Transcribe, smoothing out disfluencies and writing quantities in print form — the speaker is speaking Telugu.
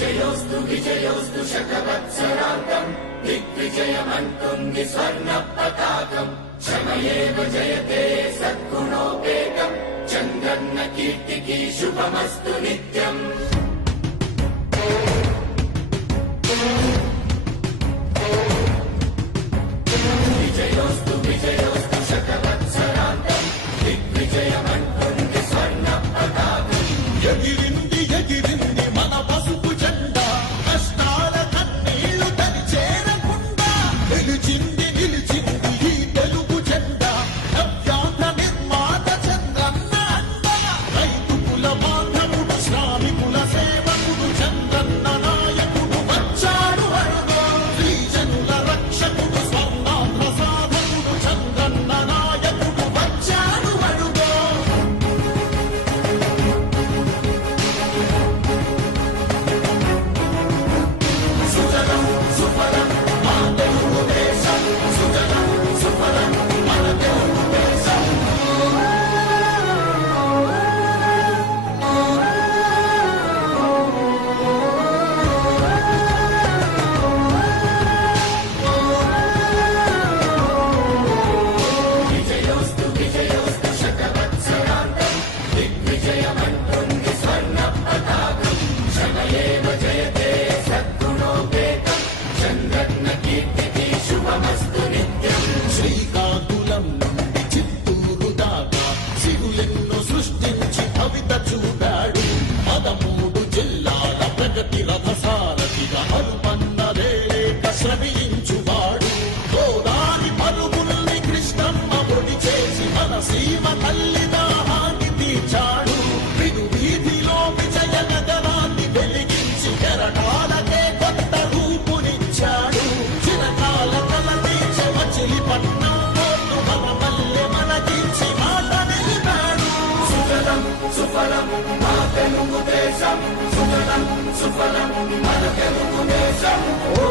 విజయోస్తు విజయోస్తు శతవత్సరాంతం దిగ్విజయమంటుంది స్వర్ణ పతాకం క్షమయేవ జయతే సద్గుణోపేతం చంద్రన్న కీర్తికి శుభమస్తు నిత్యం. విజయోస్తు విజయోస్తు శతవత్సరాంతం దిగ్విజయమంటుంది స్వర్ణ పతాకం. ఎగిరింది ఎగిరింది మన పసుపు జెండా కష్టాల కన్నీళ్లు తని చేరకుండా నిలిచింది నిలిచింది ఈ తెలుగు జెండా నవ్యాంధ్ర నిర్మాత చంద్రన్న అండ రైతు కుల బాంధవుడు శ్రామికుల సేవకుడు చంద్రన్న నాయకుడు వచ్చాడు అడుగో శ్రీజనుల రక్షకుడు స్వర్ణాంధ్ర సాధకుడు చంద్రన్న నాయకుడు వచ్చాడు అడుగో. సుజలం సుఫలం మా తెలుగు దేశం సుజలం సుఫలం మన తెలుగు దేశం. విజయోస్తు విజయోస్తు శతవత్సరాంతం దిగ్విజయమంటుంది స్వర్ణ పతాకం క్షమయేవ జయతే సద్గుణోపేతం చంద్రన్న కీర్తికి శుభమస్తు నిత్యం. శ్రీకాకుళం నుండి చిత్తూరు దాకా సిరులెన్నో సృష్టించి కవిత చూపాడు 13 జిల్లాల ప్రగతి రథసారథిగా అరుపన్నదే లేక శ్రమించువాడు గోదారి పరుగుల్ని కృష్ణమ్మ పొడి చేసి మన సీమ తల్లి దాహాన్ని తీర్చాడు విను వీధిలో విజయ నగరాన్ని వెలిగించి కెరటాలకే కొత్త రూపునిచ్చాడు చిరకాల కల తీర్చే మచిలీపట్నం పోర్టు మన మల్లె మనకించి మాట నిలిపాడు. సుజలం సుఫలం మా తెలుగు దేశం సుజలం సుఫలం మన తెలుగు దేశం. ఓ